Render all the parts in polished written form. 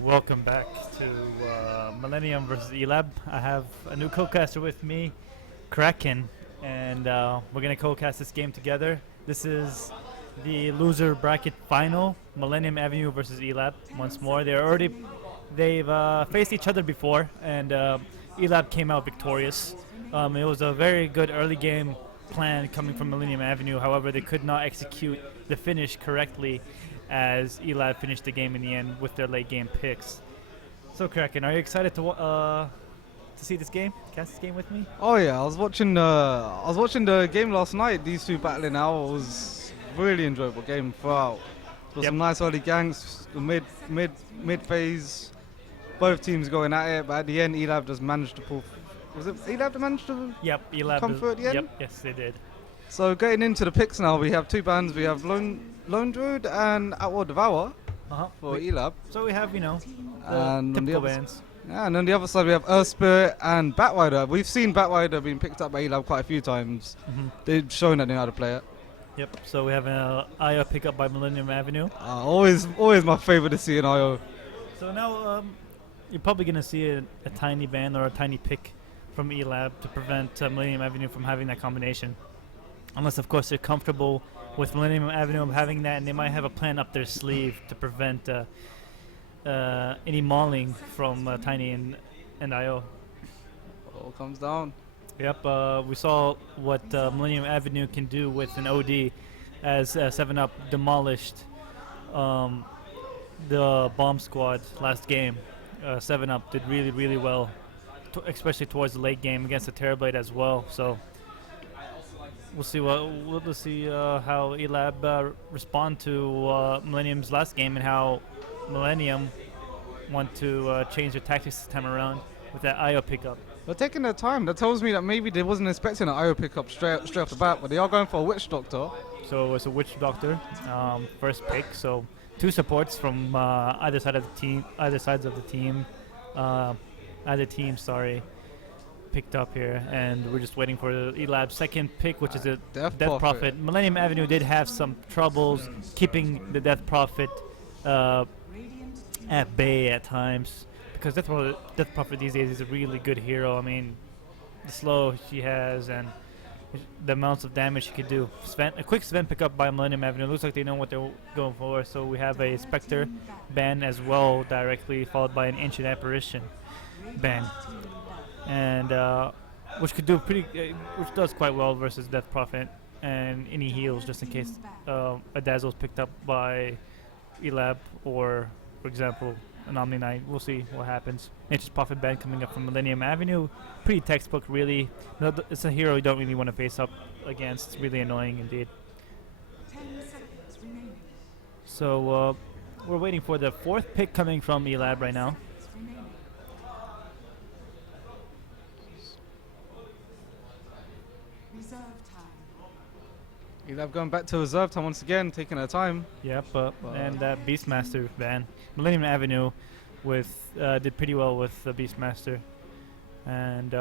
Welcome back to Millennium versus Elab. I have a new co-caster with me, Kraken, and we're gonna co-cast this game together. This is the loser bracket final, Millennium Avenue versus Elab. Once more, they've faced each other before, and Elab came out victorious. It was a very good early game plan coming from Millennium Avenue. However, they could not execute the finish correctly as Elab finished the game in the end with their late game picks. So, Kraken, are you excited to see this game? Cast this game with me? Oh yeah, I was watching the game last night. These two battling out. It was really enjoyable game throughout. There was Yep. some nice early ganks, the mid phase. Both teams going at it, but at the end, Elab just managed to pull. Was it Elab that managed to? Yep, Elab. Come through at the end? Yep, yes, they did. So getting into the picks now, we have two bands. We have Lone Druid and Outlaw Devour Uh-huh. for Elab, So we have, the and on the typical other bands. yeah, and on the other side we have Earth Spirit and Batrider. We've seen Batrider being picked up by Elab quite a few times. Hmm. They've shown that they know how to play it. Yep, so we have an IO pickup by Millennium Avenue. Always my favorite to see in IO. So now you're probably going to see a tiny ban or a tiny pick from Elab to prevent Millennium Avenue from having that combination. Unless, of course, they're comfortable with Millennium Avenue having that, and they might have a plan up their sleeve to prevent any mauling from Tiny and IO. All comes down. Yep, we saw what Millennium Avenue can do with an OD as 7-Up demolished the bomb squad last game. 7-Up did really, really well, especially towards the late game against the Terrorblade as well. So we'll see how Elab respond to Millennium's last game and how Millennium want to change their tactics this time around with that IO pickup. They're taking their time. That tells me that maybe they wasn't expecting an IO pickup straight off the bat, but they are going for a Witch Doctor. So it's a Witch Doctor, first pick. So two supports from either sides of the team, picked up here, and we're just waiting for Elab's second pick, which is a Death Death Prophet. Prophet. Millennium Avenue did have some troubles keeping the Death Prophet at bay at times, because Death Prophet these days is a really good hero. I mean, the slow she has and the amounts of damage she could do. A quick Sven pickup by Millennium Avenue. Looks like they know what they're going for. So we have a Spectre ban as well, directly followed by an Ancient Apparition ban, and which does quite well versus Death Prophet, and any heals just in case a Dazzle is picked up by Elab or, for example, an Omni Knight. We'll see what happens. Nature's Prophet ban coming up from Millennium Avenue. Pretty textbook, really. No, it's a hero you don't really want to face up against. It's really annoying indeed. So we're waiting for the fourth pick coming from Elab right now. Elab going back to reserve time once again, taking their time. Yep, and Beastmaster ban. Millennium Avenue did pretty well with the Beastmaster, and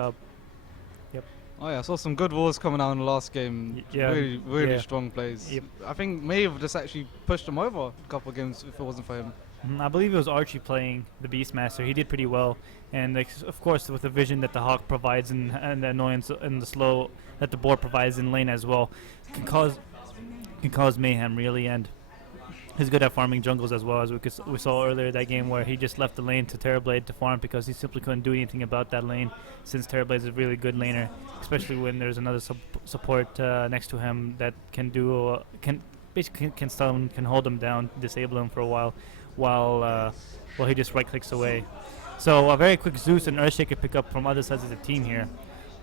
Oh yeah, I saw some good wars coming out in the last game. Yeah, Really yeah. strong plays. Yep. I think may have just actually pushed them over a couple of games if it wasn't for him. I believe it was Archie playing the Beastmaster. He did pretty well, and of course with the vision that the Hawk provides and the annoyance and the slow that the board provides in lane as well, can cause mayhem really. And he's good at farming jungles as well, as we saw earlier that game where he just left the lane to Terrorblade to farm because he simply couldn't do anything about that lane, since Terrorblade is a really good laner, especially when there's another support next to him that can stun, can hold him down, disable him for a while he just right clicks away. So a very quick Zeus and Earthshaker pickup from other sides of the team here.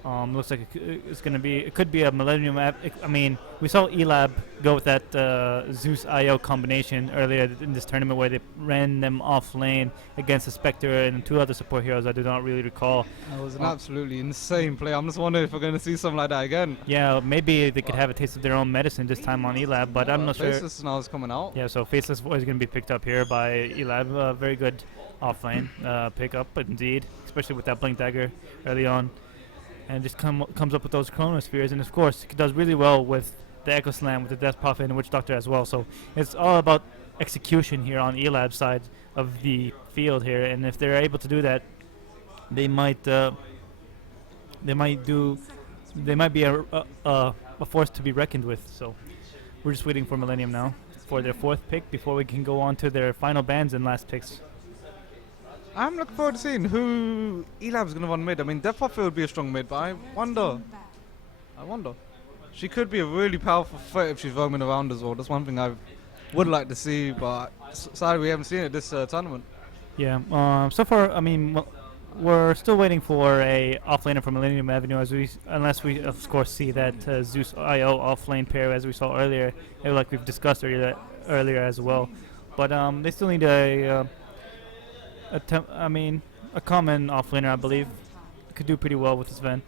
Looks like it could be a Millennium I mean, we saw Elab go with that Zeus IO combination earlier in this tournament where they ran them off lane against the Spectre and two other support heroes I do not really recall. That was an absolutely insane play. I'm just wondering if we're going to see something like that again. Yeah, maybe they could have a taste of their own medicine this time on Elab, but I'm not sure. Faceless now is coming out. Yeah, so Faceless is going to be picked up here by Elab. Very good off-lane pickup, indeed, especially with that Blink Dagger early on. And just comes up with those Chronospheres, and of course, it does really well with the Echo Slam with the Death Prophet and the Witch Doctor as well. So it's all about execution here on Elab's side of the field here, and if they're able to do that, they might they might do they might be a force to be reckoned with. So we're just waiting for Millennium now for their fourth pick before we can go on to their final bans and last picks. I'm looking forward to seeing who Elab's going to run mid. I mean, Death Prophet would be a strong mid, but I wonder. She could be a really powerful threat if she's roaming around as well. That's one thing I would like to see, but sadly we haven't seen it this tournament. Yeah. So far, I mean, we're still waiting for a offlaner from Millennium Avenue, unless we of course see that Zeus IO offlane pair as we saw earlier, like we've discussed earlier as well. But they still need a common offlaner, I believe. Could do pretty well with this Ven.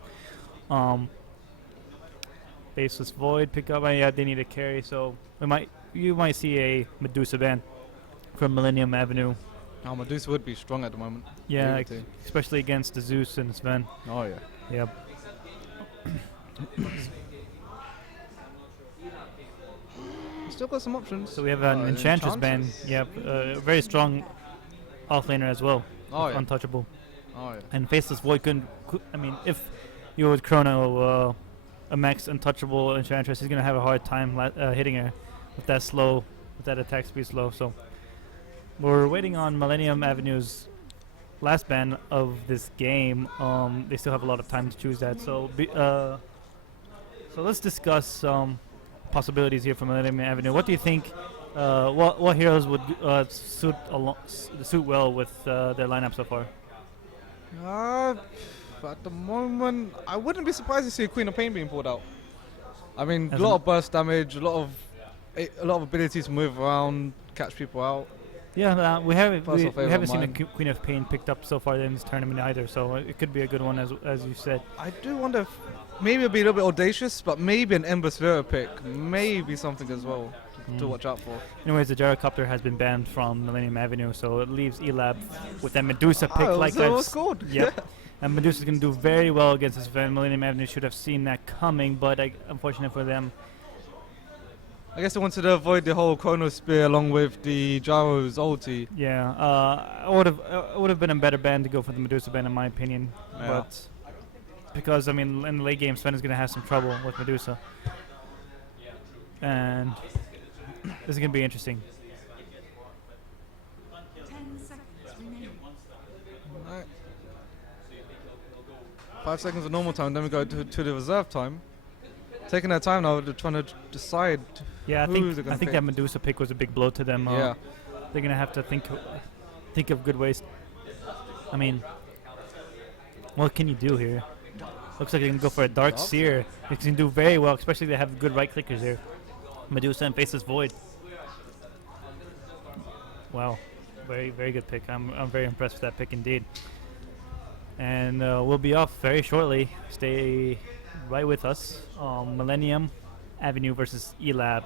Baseless Void pick up. Yeah, they need a carry, so you might see a Medusa ban from Millennium Avenue. Oh, Medusa would be strong at the moment. Yeah, especially against the Zeus and Sven. Oh yeah. Yep. Still got some options. So we have an Enchantress ban. Yep, very strong offlaner as well. Oh yeah. Untouchable. Oh yeah. And Faceless Void if you would chrono a max untouchable Enchantress, he's gonna have a hard time hitting her with that attack speed slow. So we're waiting on Millennium Avenue's last ban of this game. They still have a lot of time to choose that. So let's discuss possibilities here for Millennium Avenue. What do you think? What heroes would suit well with their lineup so far? At the moment, I wouldn't be surprised to see a Queen of Pain being pulled out. I mean, a lot of burst damage, a lot of abilities to move around, catch people out. Yeah, we haven't seen a Queen of Pain picked up so far in this tournament either, so it could be a good one as you said. I do wonder if maybe it'll be a little bit audacious, but maybe an Ember Sphere pick, maybe something as well to watch out for. Anyways, the Gyrocopter has been banned from Millennium Avenue, so it leaves Elab with that Medusa pick scored. Yep. And Medusa's going to do very well against this event. Millennium Avenue should have seen that coming, but unfortunate for them. I guess they wanted to avoid the whole Chrono Spear along with the Gyro's ulti. Yeah, I would have been a better ban to go for the Medusa ban in my opinion. Yeah. But because I mean, in the late game, Sven is going to have some trouble with Medusa, and this is going to be interesting. 10 seconds remaining. Right. 5 seconds of normal time, then we go to the reserve time. Taking their time now, they're trying to decide. Yeah, I think that Medusa pick was a big blow to them. Yeah. They're gonna have to think of good ways. I mean, what can you do here? Looks like they can go for a Dark Seer. They can do very well, especially if they have good right clickers here. Medusa and Faceless Void. Wow, very very good pick. I'm very impressed with that pick indeed. And we'll be off very shortly. Stay right with us. Millennium Avenue versus Elab.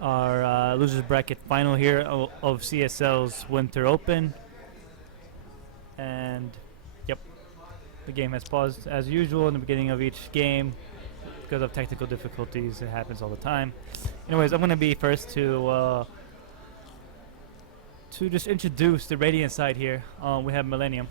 Our losers bracket final here of CSL's Winter Open. And yep, the game has paused as usual in the beginning of each game because of technical difficulties. It happens all the time. Anyways, I'm going to be first to just introduce the Radiant side here. We have Millennium.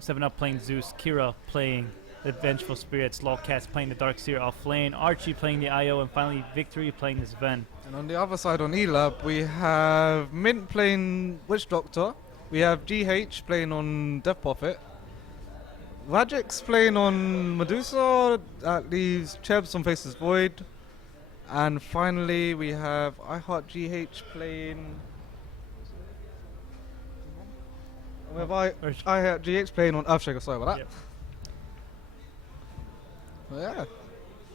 7-Up playing Zeus, Kira playing the Vengeful Spirits, Lawcats playing the Dark Seer off lane, Archie playing the IO, and finally Victory playing this Ven. And on the other side on Elab, we have Mint playing Witch Doctor, we have GH playing on Death Prophet, Rajix playing on Medusa, that leaves Chebs on Faceless Void, and finally we have I Heart GH playing... We have I Heart GH playing on Earthshaker, sorry about that. Yep. Yeah.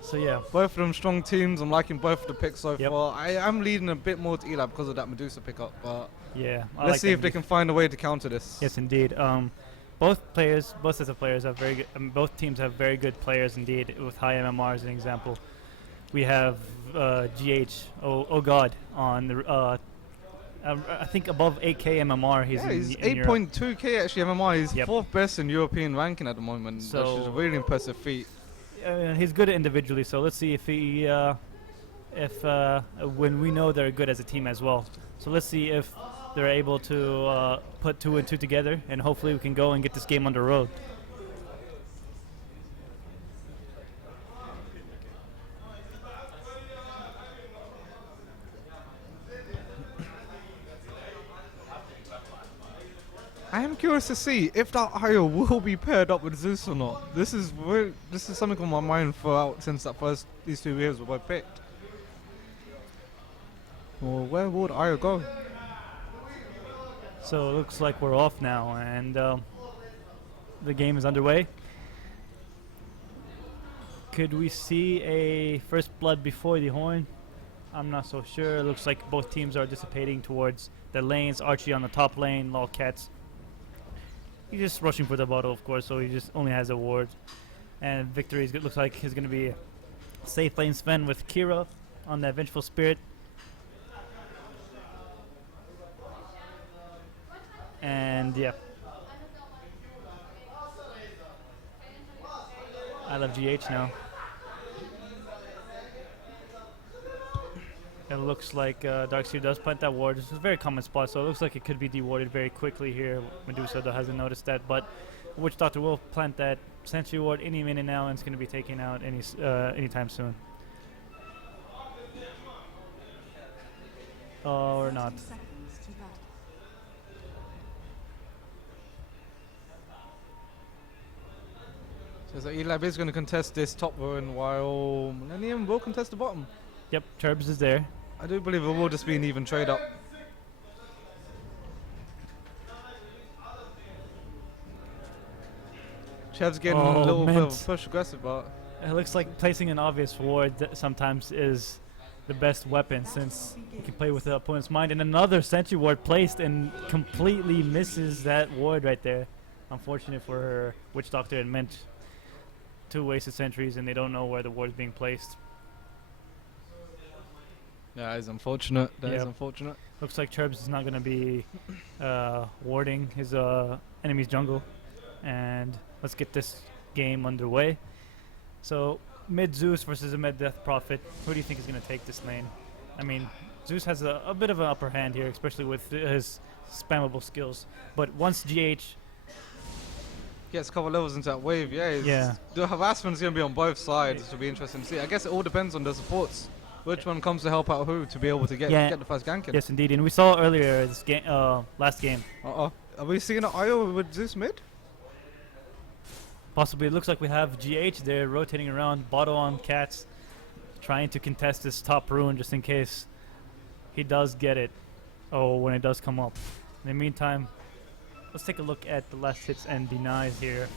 So yeah, Both of them strong teams. I'm liking both of the picks so Yep. far. I am leading a bit more to Elab because of that Medusa pickup, but yeah. let's see if they can find a way to counter this. Yes, indeed. Both sets of players have very good. Both teams have very good players indeed. With high MMR as an example, we have GH. Oh God, on the I think above 8k MMR. He's 8.2k actually MMR. He's Yep. 4th best in European ranking at the moment. So which is a really impressive feat. He's good individually. So let's see if he if when we know they're good as a team as well. So let's see if they're able to put 2 and 2 together, and hopefully we can go and get this game on the road. I am curious to see if that Io will be paired up with Zeus or not. This is something on my mind throughout since these 2 years were picked. Well, where would Io go? So it looks like we're off now, and the game is underway. Could we see a first blood before the horn? I'm not so sure. It looks like both teams are dissipating towards the lanes. Archie on the top lane, Lolcats. He's just rushing for the bottle, of course, so he just only has a ward. And victory looks like he's going to be a safe lane Sven with Kira on that Vengeful Spirit. And yeah. I love GH now. It looks like Darkseer does plant that ward. This is a very common spot, so it looks like it could be dewarded very quickly here. Medusa though hasn't noticed that, but Witch Doctor will plant that Sentry ward any minute now, and it's going to be taken out anytime soon. Or not. 10 seconds to battle. So Elab is going to contest this top run while Millenium will contest the bottom. Yep, Turbs is there. I do believe it will just be an even trade up. Chev's getting a little bit of a push aggressive, but It looks like placing an obvious ward sometimes is the best weapon, since you can play with the opponent's mind. And another Sentry ward placed and completely misses that ward right there. Unfortunate for her Witch Doctor and Mint. 2 wasted sentries, and they don't know where the ward is being placed. yeah, it's unfortunate. That is Yep. unfortunate. Looks like Churbs is not going to be warding his enemy's jungle. And let's get this game underway. So, mid Zeus versus a mid Death Prophet. Who do you think is going to take this lane? I mean, Zeus has a bit of an upper hand here, especially with his spammable skills. But once GH, Gets a couple levels into that wave, yeah. The harassment's going to be on both sides. It'll be interesting to see. I guess it all depends on the supports. Which one comes to help out who to be able to get the first gank in. yes, indeed. And we saw earlier this game, last game. Uh-oh. Are we seeing an Io with Zeus mid? Possibly, it looks like we have GH there rotating around, bottle on Cats, trying to contest this top rune just in case he does get it. Oh, when it does come up. In the meantime, let's take a look at the last hits and denies here.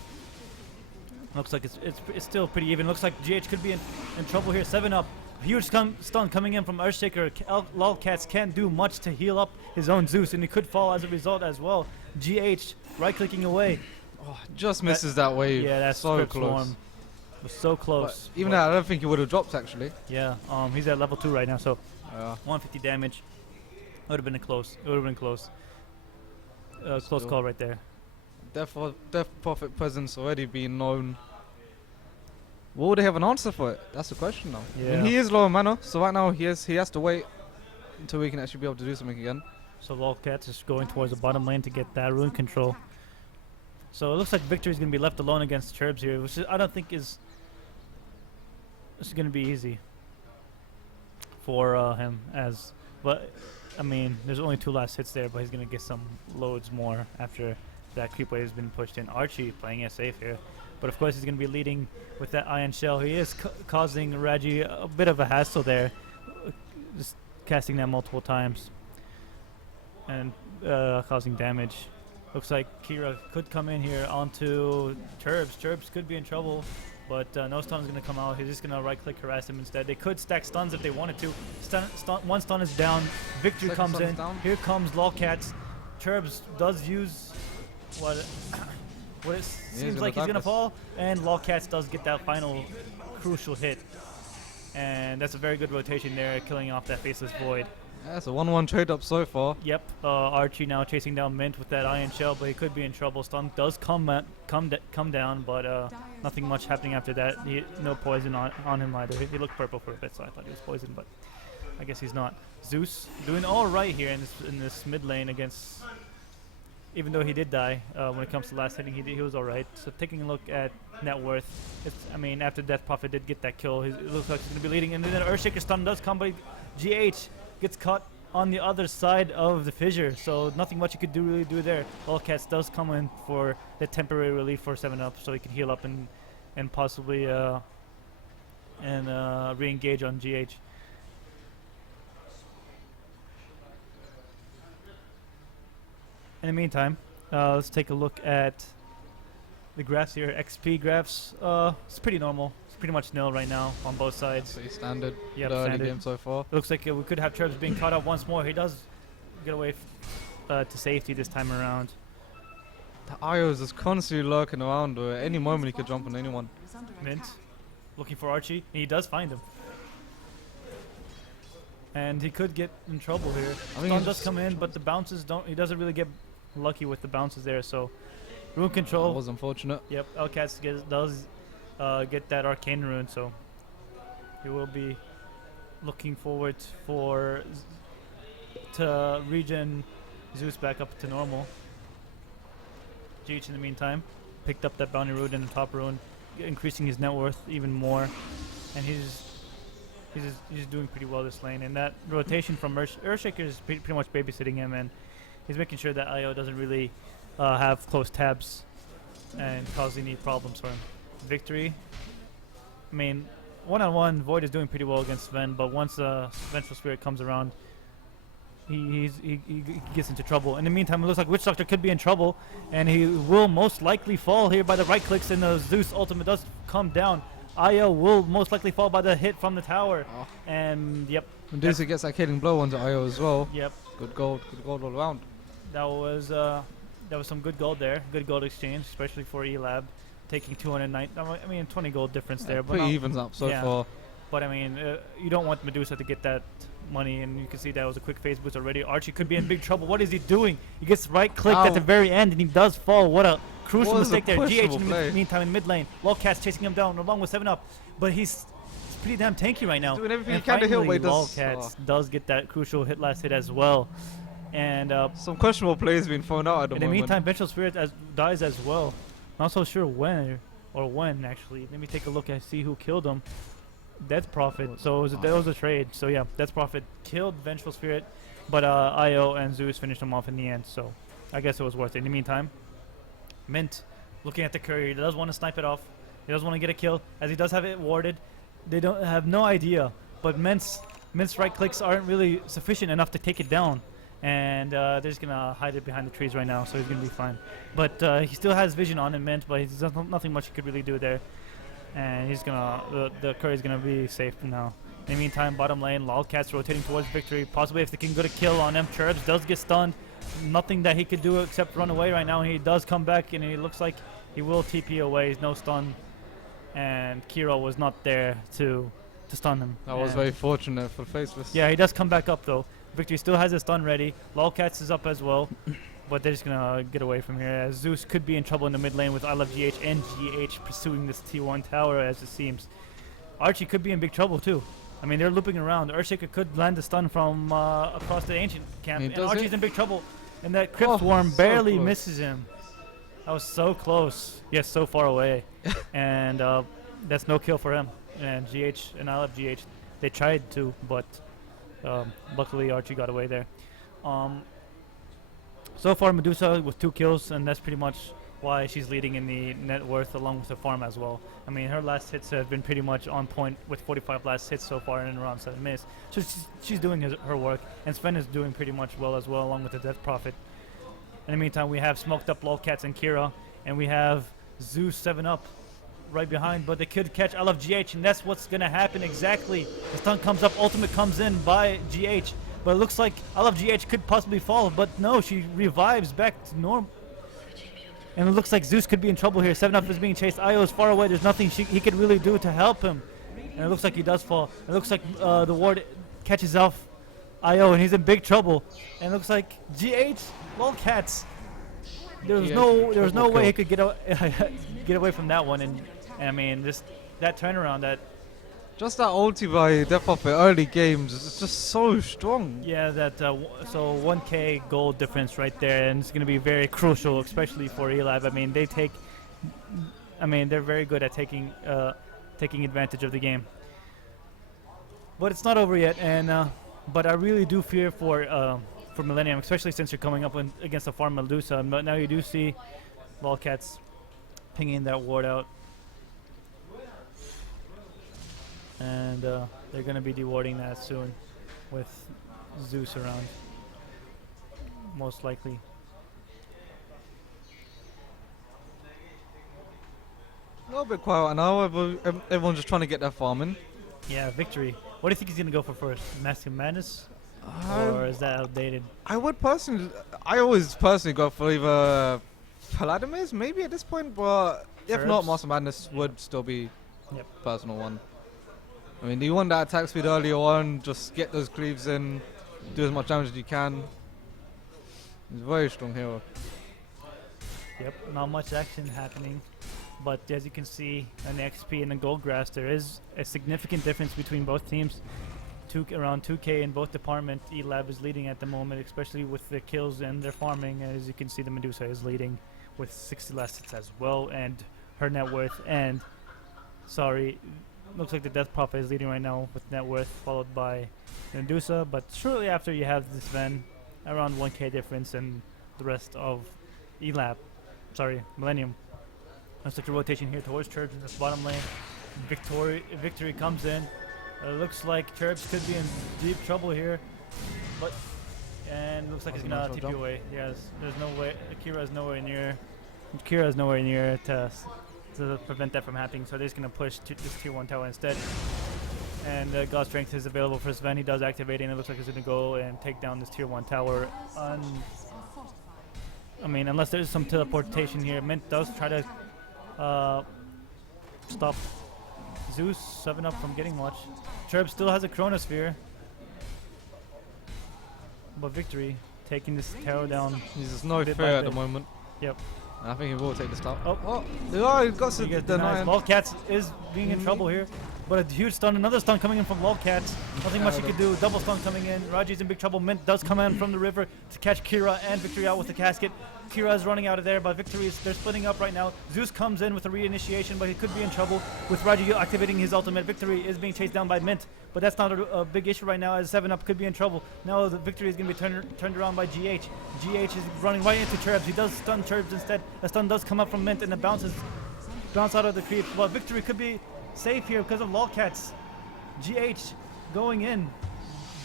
Looks like it's still pretty even. Looks like GH could be in trouble here. 7-up. Huge stun coming in from Earthshaker. Lolcats can't do much to heal up his own Zeus, and he could fall as a result as well. GH right-clicking away. Oh, just misses that wave. Yeah, that's so Script close. Swarm. Was so close. But even that, I don't think he would have dropped actually. Yeah, he's at level 2 right now, so Yeah. 150 damage. Would have been close. It would have been close. Close Still. call right there. Death Prophet presence already being known. Will they have an answer for it? That's the question now. I Yeah. mean, he is low on mana, so right now he has to wait until we can actually be able to do something again. So Lolcats is going towards the bottom lane to get that rune control. So it looks like Victory is going to be left alone against Churbs here, which I don't think is going to be easy for him. But I mean, there's only 2 last hits there, but he's going to get some loads more after that creep wave has been pushed in. Archie playing it safe here, but of course he's going to be leading with that Iron Shell. He is causing Raji a bit of a hassle there, just casting that multiple times and causing damage. Looks like Kira could come in here onto Turbs. Turbs could be in trouble, but no stun is going to come out. He's just going to right-click harass him instead. They could stack stuns if they wanted to. One stun is down. Victory Second comes stun is in. down. Here comes Lolcats. Turbs does use what it seems like he's going to fall, and Lolcats does get that final crucial hit. And that's a very good rotation there, killing off that Faceless Void. Yeah, it's a 1-1 trade up so far. Yep, Archie now chasing down Mint with that Iron Shell, but he could be in trouble. Stun does come down, but nothing much happening after that. No poison on him either. He looked purple for a bit, so I thought he was poisoned, but I guess he's not. Zeus doing all right here in this mid lane against. Even though he did die when it comes to last hitting, he was all right. So taking a look at net worth, I mean, after Death Prophet did get that kill, it looks like he's going to be leading. And then Earthshaker stun does come, but GH gets caught on the other side of the fissure. So nothing much you could really do there. Wildcats does come in for the temporary relief for 7-up, so he can heal up and possibly re-engage on GH. In the meantime, let's take a look at the graphs here. XP graphs, it's pretty normal. It's pretty much nil right now on both sides. Pretty standard. Yep, the early standard. game so far. Looks like we could have Churbs being caught up once more. He does get away to safety this time around. The IO is just constantly lurking around. Or at any moment he could jump on anyone. Is under Mint attack. looking for Archie, and he does find him. And he could get in trouble here. I mean, Stun does come in, but the bounces don't. He doesn't really get lucky with the bounces there. So, rune control. That was unfortunate. Yep, Outcast does get that arcane rune, so he will be looking forward to regen Zeus back up to normal. GH in the meantime picked up that bounty rune and the top rune, increasing his net worth even more, and he's doing pretty well this lane. And that rotation from Earthshaker is pretty much babysitting him, and he's making sure that IO doesn't really have close tabs and cause any problems for him. Victory. I mean, one-on-one, Void is doing pretty well against Sven, but once Vengeful Spirit comes around, he gets into trouble. In the meantime, it looks like Witch Doctor could be in trouble, and he will most likely fall here by the right clicks, and the Zeus ultimate does come down. IO will most likely fall by the hit from the tower. Oh. And yep. Medusa gets that killing blow onto IO as well. Yep. Good gold all around. That was some good gold there. Good gold exchange, especially for Elab, taking 209. I mean, 20 gold difference there, but Pretty not- evens up so yeah. far. But I mean, you don't want Medusa to get that money, and you can see that was a quick phase boost already. Archie could be in big trouble. What is he doing? He gets right clicked at the Ow. very end, and he does fall. What a crucial What was mistake the there. GH questionable in the play? meantime in mid lane. Lolcat's chasing him down along with 7-up, but he's pretty damn tanky right now. Doing everything And he can to heal, finally, but he does. Lolcats does get that crucial last hit as well. And Some questionable plays being thrown out at the in the moment. meantime, Vengeful Spirit dies as well. Not so sure when actually. Let me take a look and see who killed him. Death Prophet. So that was a trade. So yeah, Death Prophet killed Vengeful Spirit, but IO and Zeus finished him off in the end. So I guess it was worth it. In the meantime, Mint looking at the courier. He does want to snipe it off. He does want to get a kill, as he does have it warded. They don't have no idea, but Mint's right clicks aren't really sufficient enough to take it down. And they're just gonna hide it behind the trees right now, so he's gonna be fine. But he still has vision on him, Mint, but he's nothing much he could really do there. And he's gonna the courier's gonna be safe now. In the meantime, bottom lane, Lolcats rotating towards victory. Possibly if they can get a kill on him. Churbs does get stunned. Nothing that he could do except run away right now. He does come back, and it looks like he will TP away. He's no stun, and Kiro was not there to stun him. That was And very fortunate for Faceless. yeah, he does come back up though. Victory still has his stun ready. Lolcats is up as well, but they're just gonna get away from here, as Zeus could be in trouble in the mid lane with I Love GH and GH pursuing this T1 tower, as it seems. Archie could be in big trouble too. I mean, they're looping around. Earthshaker could land a stun from across the ancient camp, He and does Archie's it. in big trouble. And that Crypt Oh, Swarm so barely close. misses him. That was so close. Yes, so far away. And that's no kill for him. And GH and I Love GH, they tried to, but luckily Archie got away there. So far Medusa with 2 kills, and that's pretty much why she's leading in the net worth along with the farm as well. I mean, her last hits have been pretty much on point with 45 last hits so far in around 7 minutes. So she's doing her work, and Sven is doing pretty much well as well, along with the Death Prophet. In the meantime, we have smoked up Lolcats and Kira, and we have Zeus 7-up right behind, but they could catch I Love GH, and that's what's gonna happen exactly. The stun comes up, ultimate comes in by GH, but it looks like I Love GH could possibly fall, but no, she revives back to normal. And it looks like Zeus could be in trouble here. 7-up is being chased. IO is far away. There's nothing he could really do to help him. And it looks like he does fall. It looks like the ward catches off IO, and he's in big trouble. And it looks like GH Lolcats. There was Yeah, no triple way he kill. could get away from that one. And I mean, just that turnaround, that Just that ulti by Death Puppet early games is just so strong. yeah, that so 1K gold difference right there, and it's going to be very crucial, especially for Elab. I mean, they're very good at taking advantage of the game. But it's not over yet, and but I really do fear for Millennium, especially since you're coming up against a farm Medusa. But now you do see Lolcats pinging that ward out, and they're going to be dewarding that soon with Zeus around, most likely. A little bit quiet now. Everyone's just trying to get their farming. Yeah, victory. What do you think he's going to go for first? Mask of Madness? Or is that outdated? I always personally go for either Paladimir, maybe at this point, but if not, Curbs? Master Madness would still be Yep. personal one. I mean, you want that attack speed earlier on, just get those cleaves in, do as much damage as you can. He's a very strong hero. Yep, not much action happening. But as you can see on the XP and the gold grass, there is a significant difference between both teams. Around 2K in both departments. Elab is leading at the moment, especially with the kills and their farming. As you can see, the Medusa is leading with 60 last hits as well, and her net worth. And sorry, looks like the Death Prophet is leading right now with net worth, followed by the Medusa. But shortly after, you have this Sven, around 1K difference, and the rest of Elab. Sorry, Millennium. Looks like the rotation here towards Church in this bottom lane. Victory comes in. Looks like Chirps could be in deep trouble here, and looks like he's gonna TP jump. away. Yes, there's no way. Kira's nowhere near. Kira's nowhere near to prevent that from happening. So they're just gonna push to this tier 1 tower instead. And God Strength is available for Sven. He does activate, and it looks like he's gonna go and take down this tier 1 tower. I mean, unless there's some teleportation here. Mint does try to stop Zeus 7 up from getting much. Cherub still has a Chronosphere, but Victory taking this tower down. He's just no Bit fear by at the bit. moment. Yep. And I think he will take this top. Oh. Oh, he got He to gets deny. denied. Lolcats is being in trouble here, but a huge stun, another stun coming in from Lolcats. Nothing much he could do. Double stun coming in. Raji's in big trouble. Mint does come in from the river to catch Kira and Victory out with the casket. Kira is running out of there, but Victory they're splitting up right now. Zeus comes in with a reinitiation, but he could be in trouble with Raji activating his ultimate. Victory is being chased down by Mint, but that's not a big issue right now, as 7-Up could be in trouble. Now the Victory is going to be turned around by GH. GH is running right into Cherubs. He does stun Cherubs instead. A stun does come up from Mint, and it bounce out of the creep. But Victory could be safe here because of Lolcats. GH going in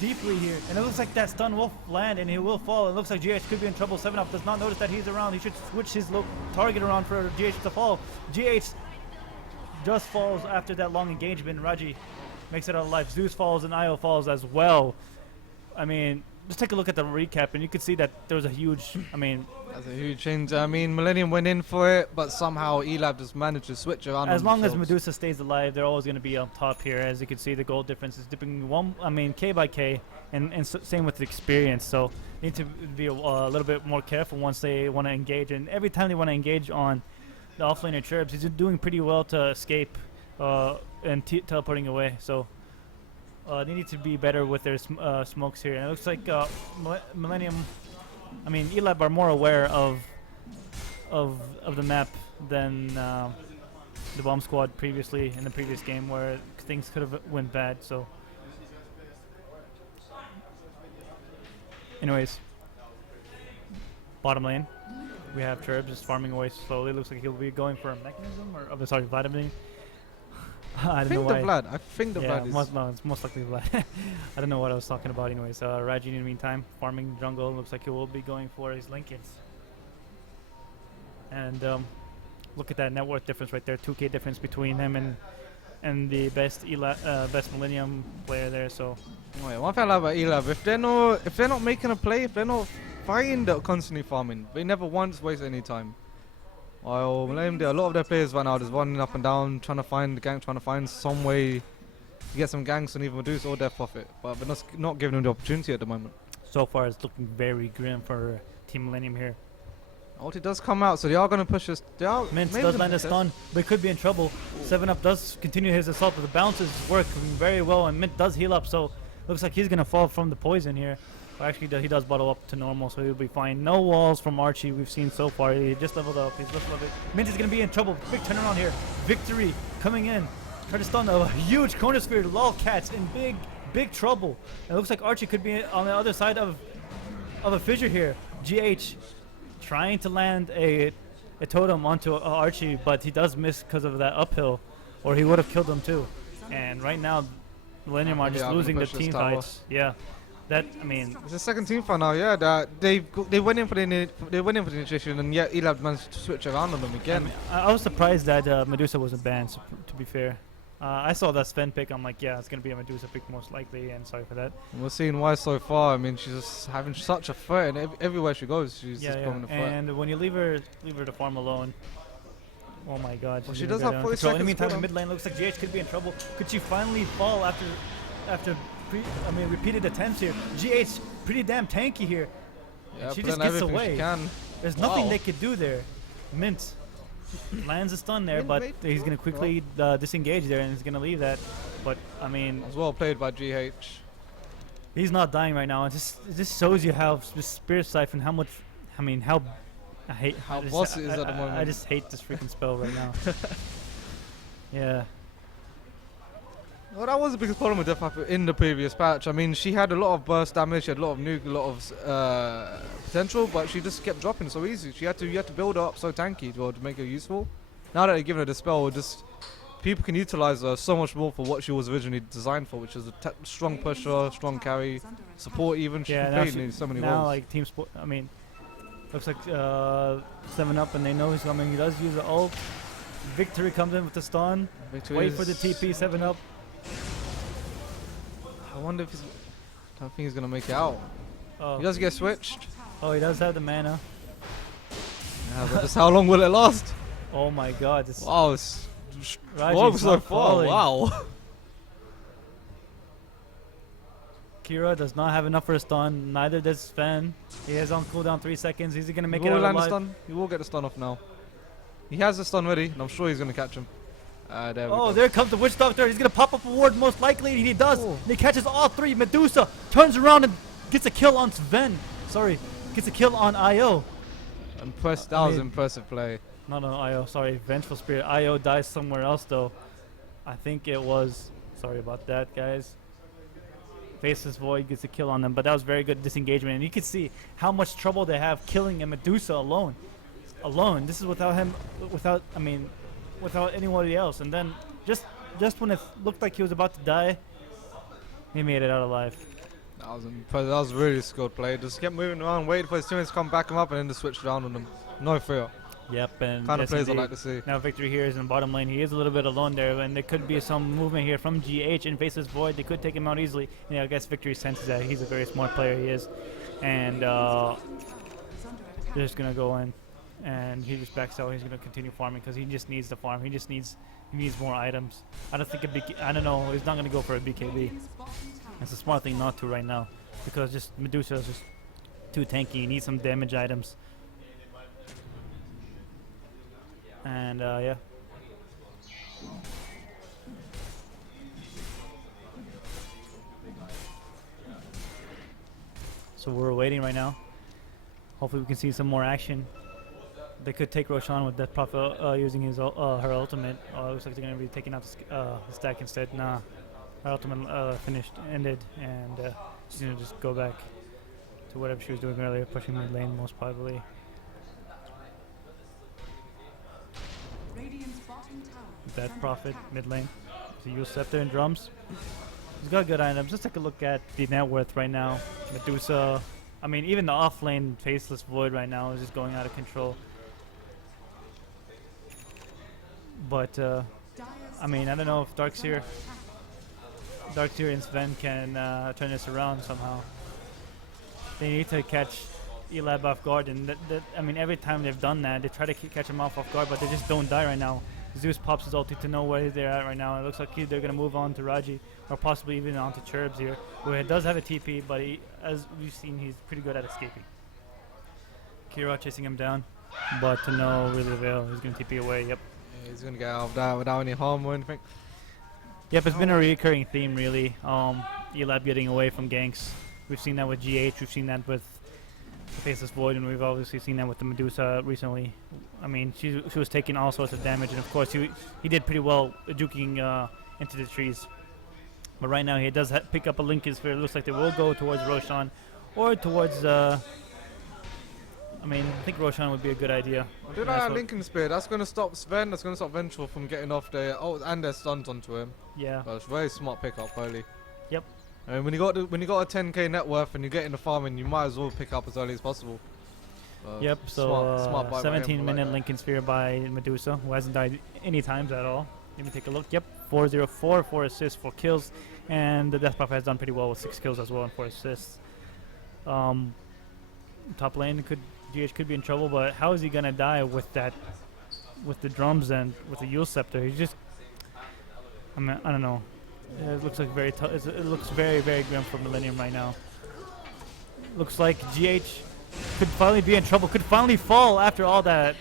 deeply here, and it looks like that stun will land and he will fall. It looks like GH could be in trouble. 7-Up does not notice that he's around. He should switch his target around for GH to fall. GH just falls after that long engagement. Raji makes it out alive. Zeus falls and Io falls as well. I mean, just take a look at the recap and you can see that there was a huge, That's a huge change. I mean, Millennium went in for it, but somehow Elab just managed to switch around. as on long as themselves. Medusa stays alive, they're always going to be up top here. As you can see, the gold difference is dipping K by K, and same with the experience. So they need to be a little bit more careful once they want to engage. And every time they want to engage on the offlaner Cherubs, he's doing pretty well to escape and teleporting away. So they need to be better with their smokes here. And it looks like Millennium, Elab are more aware of the map than the Bomb Squad previously in the previous game, where things could have went bad. So, anyways, bottom lane, we have Cherub just farming away slowly. Looks like he'll be going for a mechanism or sorry, Vladimir. I don't know why. I think the Yeah, Vlad is. it's most likely Vlad. I don't know what I was talking about. Anyways, Raji in the meantime farming jungle. Looks like he will be going for his Linkens. And look at that net worth difference right there. 2K difference between him and the best best Millennium player there. So Wait, one thing I like about Elab, if they're not making a play, if they're not fine, they're constantly farming. They never once waste any time. While Millennium, a lot of their players right now just running up and down, trying to find the gank, trying to find some way to get some ganks on either Medusa or Death Prophet, but we're not giving him the opportunity at the moment. So far, it's looking very grim for Team Millennium here. Ulti does come out, so they are going to push us. They are Mint maybe does gonna land a contest. stun, but could be in trouble. 7-Up does continue his assault, but the bounces work very well, and Mint does heal up, so looks like he's going to fall from the poison here. But actually, he does bottle up to normal, so he'll be fine. No walls from Archie we've seen so far. He just leveled up. He's leveled up. Mint is going to be in trouble. Big turnaround here. Victory coming in. Try to stun a huge corner sphere. Lolcats in big trouble. It looks like Archie could be on the other side of a fissure here. GH trying to land a totem onto Archie, but he does miss because of that uphill, or he would have killed him too. And right now, Millennium are just Yeah, losing the push this team tower. fights. Yeah, that I mean, It's the second team fight now. Yeah, that they went in for the initiation, and yet Elab managed to switch around on them again. I was surprised that Medusa wasn't banned. To be fair, I saw that Sven pick. I'm like, yeah, it's gonna be a Medusa pick most likely, and sorry for that. And we're seeing why so far. I mean, she's just having such a threat, and everywhere she goes, she's Yeah, just coming to threat. and when you leave her to farm alone. Oh my God! Well, she's she gonna does go have down 40 control. In the seconds meantime, for in mid lane looks like GH could be in trouble. Could she finally fall after repeated attempts here? GH pretty damn tanky here. Yeah, she put just in gets everything away. She can. There's nothing Wow. they could do there. Mint lands a stun there, but he's gonna quickly disengage there, and he's gonna leave that. But I mean, As well played by GH. he's not dying right now. It just shows you how this Spirit Siphon, how much, I mean, how I hate How I just- boss it is at the I moment. just hate this freaking spell right now. Yeah. Well, that was the biggest problem with Death Prophet in the previous patch. I mean, she had a lot of burst damage, she had a lot of nuke, a lot of potential, but she just kept dropping so easy. You had to build her up so tanky to make her useful. Now that they've given her the spell, just people can utilize her so much more for what she was originally designed for, which is a strong pusher, strong carry, support even. She Yeah, can now, play in so many now roles. like Team Sport, I mean, looks like 7-Up, and they know he's coming. He does use the ult. Victory comes in with the stun. Victory Wait for is- the TP, 7-Up. I wonder if I don't think he's gonna make it out. Oh. He does get switched. Oh, he does have the mana. Yeah, but just how long will it last? Oh my God! This Wow, it's Raji's long so not far. falling. Wow. Kira does not have enough for a stun. Neither does Sven. He has on cooldown 3 seconds. Is he gonna make He it will out land the alive? stun. He will get the stun off now. He has the stun ready, and I'm sure he's gonna catch him. There we Oh, go. there comes the Witch Doctor. He's gonna pop up a ward most likely, and he does. Oh. And he catches all 3. Medusa turns around and gets a kill on Sven. Sorry, gets a kill on IO. Impressed. I That was mean- impressive play. Not on IO. Sorry, Vengeful Spirit. IO dies somewhere else though. I think it was. Sorry about that, guys. Faceless Void gets a kill on them, but that was very good disengagement, and you can see how much trouble they have killing a Medusa alone. This is without him, without anybody else. And then just when it looked like he was about to die, he made it out alive. That was impressive. That was really skilled play. Just kept moving around, waited for his teammates to come back him up, and then just switched around on them. No fear. Yep, and Kind of yes, plays I indeed. like to see. Now Victory here is in bottom lane. He is a little bit alone there, and there could be some movement here from GH and Faceless Void. They could take him out easily. You know, I guess Victory senses that he's a very smart player. He is, and they're just gonna go in, and he just backs out. He's gonna continue farming because he just needs the farm. He needs more items. I don't think I don't know. He's not gonna go for a BKB. It's a smart thing not to right now, because just Medusa is just too tanky. He needs some damage items. And yeah. So we're waiting right now. Hopefully we can see some more action. They could take Roshan with Death Prophet using his her ultimate. It looks like they're going to be taking out the stack instead. Nah, her ultimate ended, and she's going to just go back to whatever she was doing earlier, pushing mid lane most probably. Death Prophet mid lane. So use Scepter and Drums. He's got good items. Let's take a look at the net worth right now. Medusa. I mean, even the off lane Faceless Void right now is just going out of control. But I mean, I don't know if Darkseer and Sven can turn this around somehow. They need to catch Elab off guard, and I mean, every time they've done that, they try to catch him off guard, but they just don't die right now. Zeus pops his ulti to know where they're at right now. It looks like they're going to move on to Raji, or possibly even on to Churbs here, who does have a TP, but as we've seen, he's pretty good at escaping. Kira chasing him down, but to no really avail. He's going to TP away, yep. Yeah, he's gonna get out of that without any harm or anything. Yep, it's been a recurring theme, really. Elab getting away from ganks. We've seen that with GH, we've seen that with the Faceless Void, and we've obviously seen that with the Medusa recently. I mean, she was taking all sorts of damage, and of course he did pretty well juking into the trees. But right now he does pick up a Lincoln Sphere. It looks like they will go towards Roshan, or towards, I mean, I think Roshan would be a good idea. I do like that Lincoln Spear. That's going to stop Sven. That's going to stop Vengeful from getting off their and their stuns onto him. Yeah. But it's a very smart pickup early. Yep. I mean, when you got a 10k net worth and you get in the farming, you might as well pick up as early as possible. Yep. So smart buy by him, 17-minute like Lincoln Sphere by Medusa, who hasn't died any times at all. Let me take a look. Yep. 404, 4 assists, 4 kills, and the Death Prophet has done pretty well with 6 kills as well and 4 assists. Top lane GH could be in trouble, but how is he gonna die with that, with the drums and with the Yule Scepter? He's just, I mean, I don't know. It looks like very tough. It looks very, very grim for Millenium right now. Looks like GH could finally be in trouble. Could finally fall after all that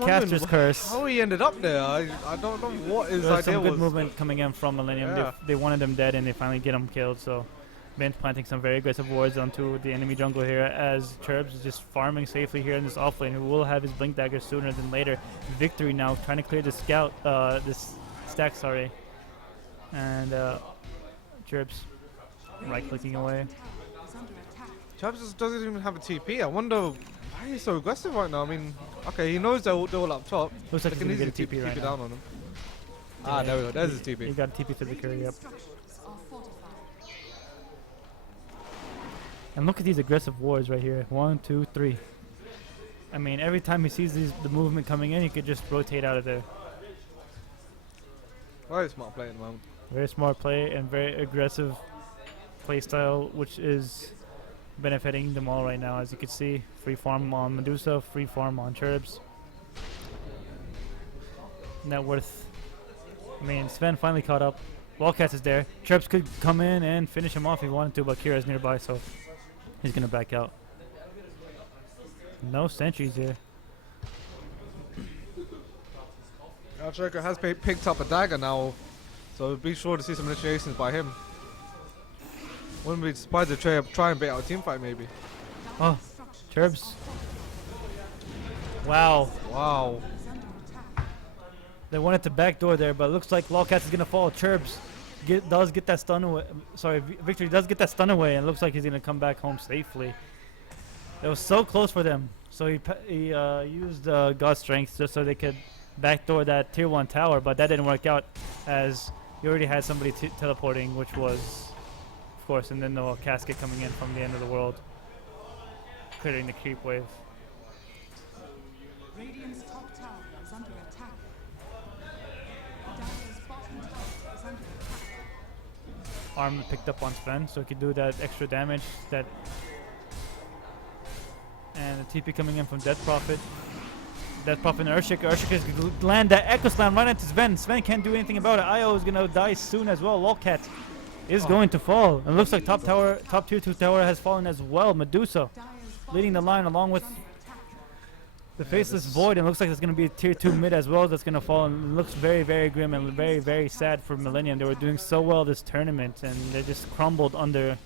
caster's curse. How he ended up there, I don't know what his There's idea some good was. movement coming in from Millenium. Yeah. They wanted him dead, and they finally get him killed. So Ben's planting some very aggressive wards onto the enemy jungle here, as Churbs is just farming safely here in this offlane, who will have his Blink Dagger sooner than later. Victory now, trying to clear the scout, this stack, sorry. And Churbs right-clicking away. Chaps just doesn't even have a TP. I wonder why he's so aggressive right now. I mean, okay, he knows they're all up top. Looks like They he's can gonna easily get a TP right it now. down on him. Ah, there we go. There's his He TP. got a TP through the carry, yep. And look at these aggressive wards right here. 1, 2, 3. I mean, every time he sees the movement coming in, he could just rotate out of there. Very smart play at the moment. Very smart play and very aggressive playstyle, which is benefiting them all right now. As you can see, free farm on Medusa, free farm on Churbs. Net worth. I mean, Sven finally caught up. Wildcats is there. Churbs could come in and finish him off if he wanted to, but Kira's nearby, so he's gonna back out. No sentries here. Alcheka has picked up a dagger now, so be sure to see some initiations by him. Wouldn't be surprised if try and bait out a team fight maybe. Oh, Churbs. Wow. Wow. They wanted to backdoor there, but it looks like Wildcats is gonna fall. Churbs does get that stun away. Sorry, Victory does get that stun away, and it looks like he's gonna come back home safely. It was so close for them. So he used God Strength just so they could backdoor that tier 1 tower, but that didn't work out, as he already had somebody teleporting, which was, of course, and then the casket coming in from the end of the world, clearing the creep wave. Radiant's top tower is under attack. Dire's bottom tower is under attack. Arm picked up on Sven, so he could do that extra damage. And the TP coming in from Death Prophet. Death Prophet and Urshika. Urshika is going to land that Echo Slam right into Sven. Sven can't do anything about it. Io is going to die soon as well. Lolcat is going to fall. And it looks like top tier 2 tower has fallen as well. Medusa leading the line along with the Faceless Void. And it looks like it's going to be a tier 2 mid as well that's going to fall. And it looks very, very grim and very, very sad for Millenium. They were doing so well this tournament, and they just crumbled under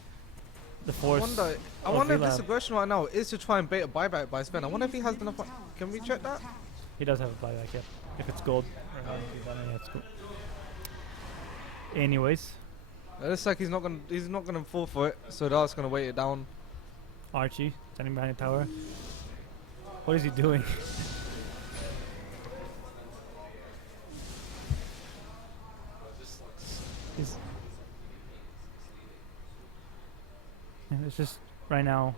the force. I wonder if this aggression right now is to try and bait a buyback by Sven. I wonder if he has enough. Can we check that? He does have a buyback, yeah. If it's gold. Yeah, it's gold. Anyways, It looks like he's not gonna fall for it, so that's gonna weight it down. Archie standing behind the tower. What is he doing? It's just right now.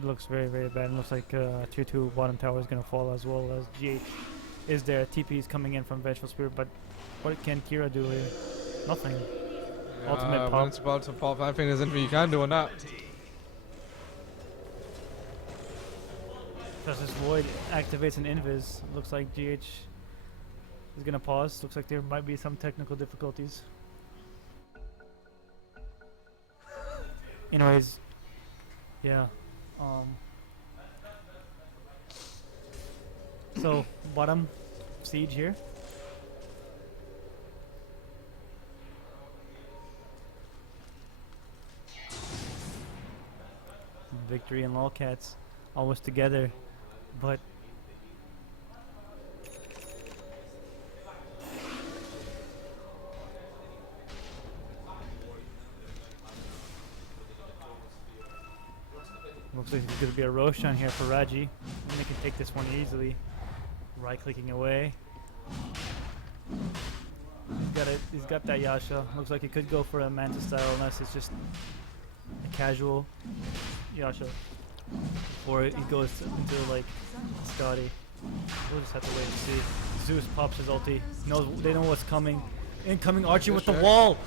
It looks very, very bad. It looks like tier 2 bottom tower is gonna fall, as well as GH is there. TP is coming in from Vengeful Spirit, but what can Kira do here? Nothing. Ultimate pop. It's about to pop. I think there's anything you can do on that. Justice Void activates an invis. Looks like GH is gonna pause. Looks like there might be some technical difficulties. Anyways, yeah. So bottom siege here. Victory and Lolcats almost together, but looks like there's going to be a Roshan here for Raji. And they can take this one easily. Right clicking away. He's got that Yasha. Looks like he could go for a Manta style unless it's just a casual Yasha. Or he goes into like Scotty. We'll just have to wait and see. Zeus pops his ulti. They know what's coming. Incoming Archie with the wall!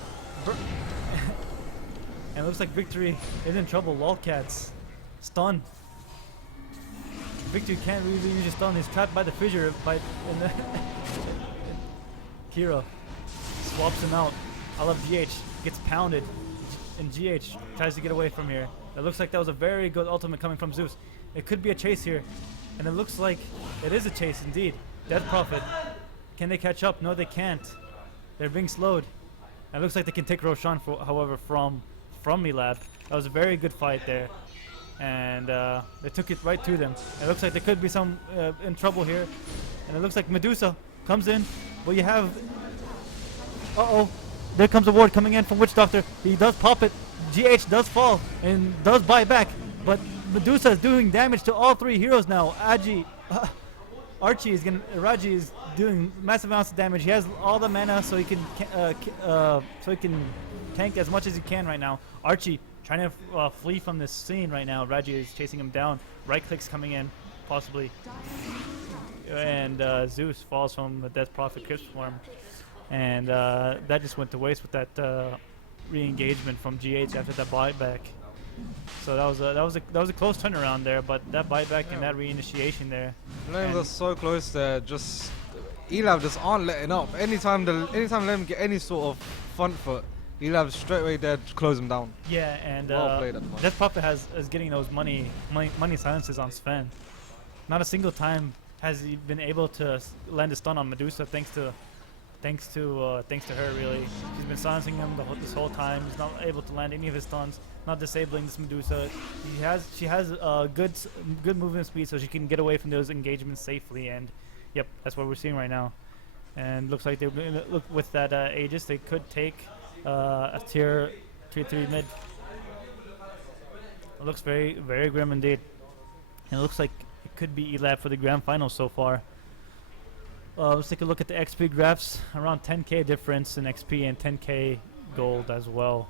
And it looks like Victory is in trouble. Lolcats. Stun. Victory can't really use his stun. He's trapped by the fissure in the Kira swaps him out. I love GH. Gets pounded. And GH tries to get away from here. It looks like that was a very good ultimate coming from Zeus. It could be a chase here. And it looks like it is a chase indeed. Death Prophet. Can they catch up? No, they can't. They're being slowed. And it looks like they can take Roshan, however, from Milab. That was a very good fight there. And they took it right to them. It looks like there could be some in trouble here. And it looks like Medusa comes in. But you have... Uh-oh. There comes a ward coming in from Witch Doctor. He does pop it. GH does fall and does buy back. But Medusa is doing damage to all three heroes now. Archie is gonna... Raji is doing massive amounts of damage. He has all the mana so he can tank as much as he can right now. Archie trying to flee from this scene right now. Raji is chasing him down. Right clicks coming in, possibly. And Zeus falls from the Death Prophet Crypt Swarm. And that just went to waste with that re-engagement from GH after that buyback. So that was a close turnaround there, but that buyback and that re-initiation there. Millenium was so close there. Just Elav just aren't letting up. Anytime Millenium get any sort of front foot, Elav straight away there to close him down. Yeah, and well played at the moment. Death Prophet is getting those money silences on Sven. Not a single time has he been able to land a stun on Medusa, thanks to her really. She's been silencing him this whole time. He's not able to land any of his stuns, not disabling this Medusa. She has good movement speed, so she can get away from those engagements safely. And yep, that's what we're seeing right now. And looks like look with that Aegis, they could take a tier 3 mid. It looks very very grim indeed. And it looks like it could be Elab for the grand final so far. Let's take a look at the XP graphs. Around 10k difference in XP and 10k gold as well.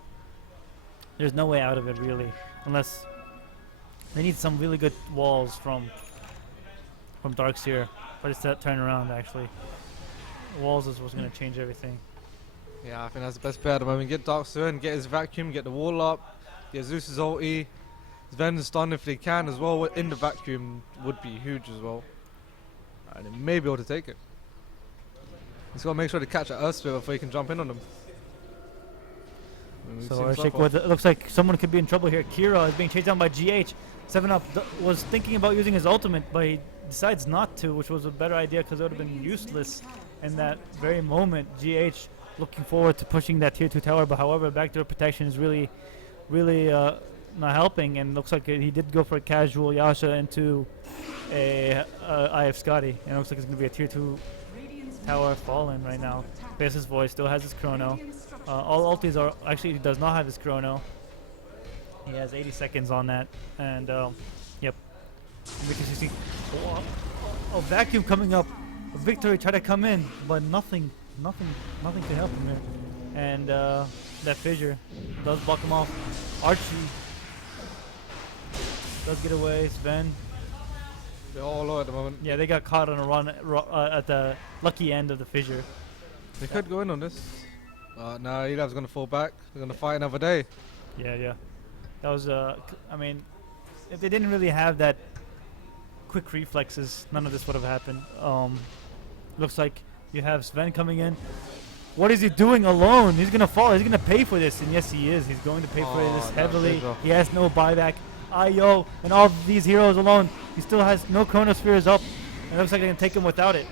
There's no way out of it really, unless they need some really good walls from Darkseer. But it's that turnaround actually. Walls is what's going to change everything. Yeah, I think that's the best bet at the moment. Get Darkseer and get his vacuum, get the wall up, get Zeus's ulti, Sven's stun if they can as well. In the vacuum would be huge as well. And they may be able to take it. He's got to make sure to catch that Earth Sphere before he can jump in on them. So it looks like someone could be in trouble here. Kira is being chased down by GH. 7-Up was thinking about using his ultimate, but he decides not to, which was a better idea because it would have been useless in that very moment. GH looking forward to pushing that tier 2 tower, but however, backdoor protection is really not helping, and looks like he did go for a casual Yasha into a IF Scotty, and it looks like it's going to be a tier 2 tower fallen right now. Bass's voice still has his chrono. All ultis are actually, he does not have his chrono. He has 80 seconds on that, and yep. Because you see a vacuum coming up. Victory tried to come in, but nothing to help him here. And that fissure does block him off. Archie does get away. Sven. They're all low at the moment. Yeah, they got caught on a run at the lucky end of the fissure. They could go in on this. No, Elab's going to fall back. They're going to fight another day. Yeah. That was I mean, if they didn't really have that quick reflexes, none of this would have happened. Looks like you have Sven coming in. What is he doing alone? He's gonna fall. He's gonna pay for this, and yes, he is. He's going to pay for this that heavily. big He has no buyback. Io and all of these heroes alone. He still has no Chronospheres up. It looks like they can take him without it.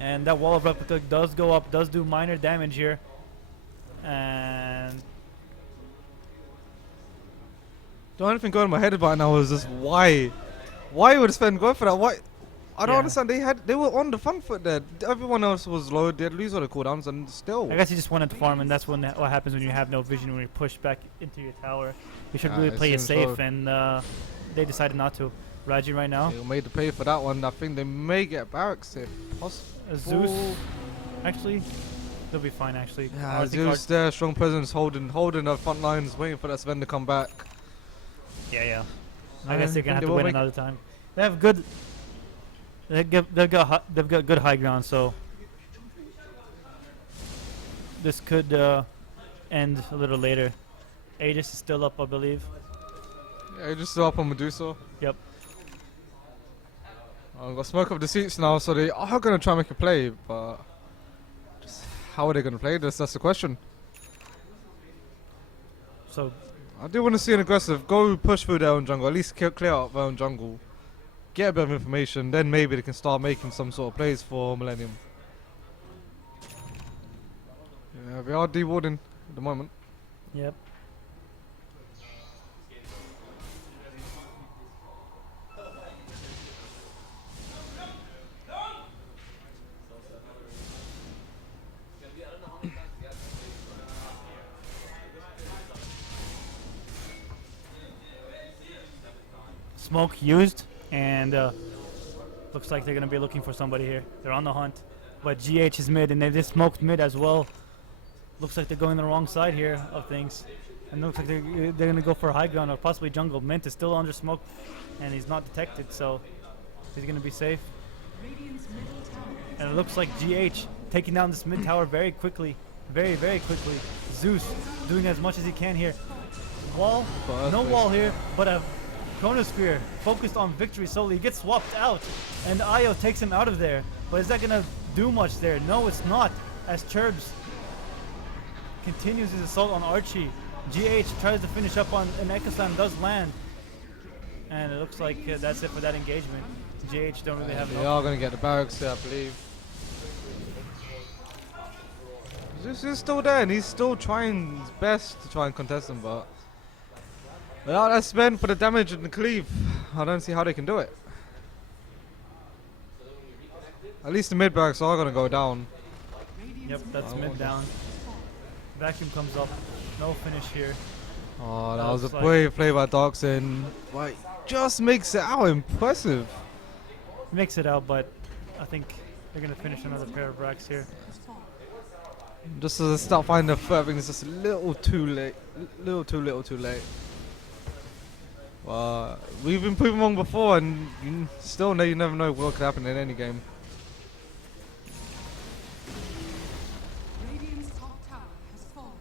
And that wall of replica does go up, does do minor damage here. And The only thing going in my head right now is just why? Why would Sven go for that? Why? I don't Yeah. understand. They were on the front foot there. Everyone else was low. They'd lose all the cooldowns and still. I guess he just wanted to farm, and that's when what happens when you have no vision, when you push back into your tower. You should really it play it seems safe, so. and they decided not to. Raji right now. They made to pay for that one. I think they may get barracks if possible. Zeus, actually, they'll be fine. Actually, Yeah, RZ card- Zeus there, strong presence, holding the front lines, waiting for that Sven to come back. Yeah. I I guess they're think gonna have they to will wait make- another time. They have good. They've got good high ground, so this could end a little later. Aegis is still up, I believe. Yeah, just still up on Medusa. Yep. I've got smoke up the seats now, so they are gonna try and make a play, but just how are they gonna play this? That's the question. So I do want to see an aggressive. Go push through their own jungle. At least clear out their own jungle. Get a bit of information. Then maybe they can start making some sort of plays for Millennium. Yeah, we are dewarding at the moment. yep. Smoke used, and looks like they're gonna be looking for somebody here. They're on the hunt, but GH is mid, and they just smoked mid as well. Looks like they're going the wrong side here of things, and looks like they're gonna go for high ground or possibly jungle. Mint is still under smoke, and he's not detected, so he's gonna be safe. Radiant's middle tower is And it looks like GH taking down this mid tower very quickly, very quickly. Zeus doing as much as he can here. Wall, no wall here, but a Chronosphere focused on victory solely. He gets swapped out, and Io takes him out of there. But is that gonna do much there? No, it's not. As Churbs continues his assault on Archie, GH tries to finish up on an Echo Slam, does land, and it looks like that's it for that engagement. GH don't really have They enough. are going to get the barracks there, I believe. Zeus is still there, and he's still trying his best to try and contest them, but without that spend for the damage and the cleave, I don't see how they can do it. At least the mid barracks are going to go down. Yep, that's Oh, mid okay. down. Vacuum comes up. No finish here. Oh, that That was a looks like- brave play by Darkson. Like, just makes it out impressive. Makes it out, but I think they're gonna finish another pair of racks here. Just as I start finding the third thing, it's just a little too late. Little too late. We've been proven wrong before, and still you never know what could happen in any game. Radiant's top tower has fallen.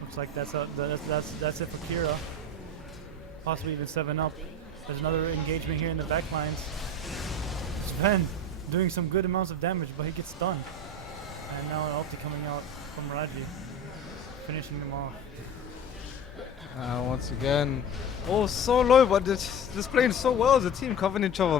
Looks like that's it for Kira. Possibly even 7 up. There's another engagement here in the back lines. Sven doing some good amounts of damage, but he gets stunned. And now an ulti coming out from Raji, finishing him off. Once again, so low, but just playing so well as a team, covering each other,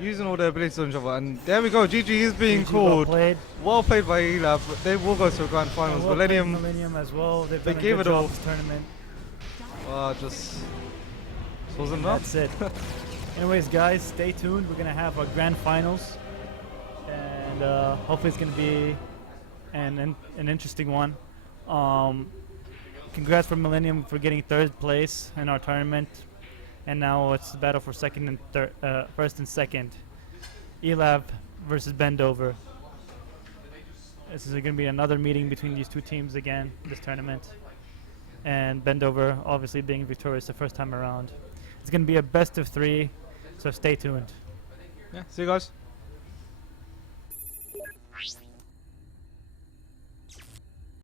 using all their abilities on each other. And there we go, GG is being GG well called. played. Well played by Elab. They will go to the grand finals. Well played Millennium, Millennium as well. They've they done a gave good it job all. this tournament. just wasn't enough. That's it. Anyways, guys, stay tuned. We're gonna have our grand finals, and hopefully it's gonna be an interesting one. Congrats for Millennium for getting 3rd place in our tournament, and now it's the battle for second and first and second. Elab versus Bendover. This is gonna be another meeting between these two teams again this tournament, and Bendover obviously being victorious the first time around. It's going to be a best of 3, so stay tuned. Yeah, see you guys.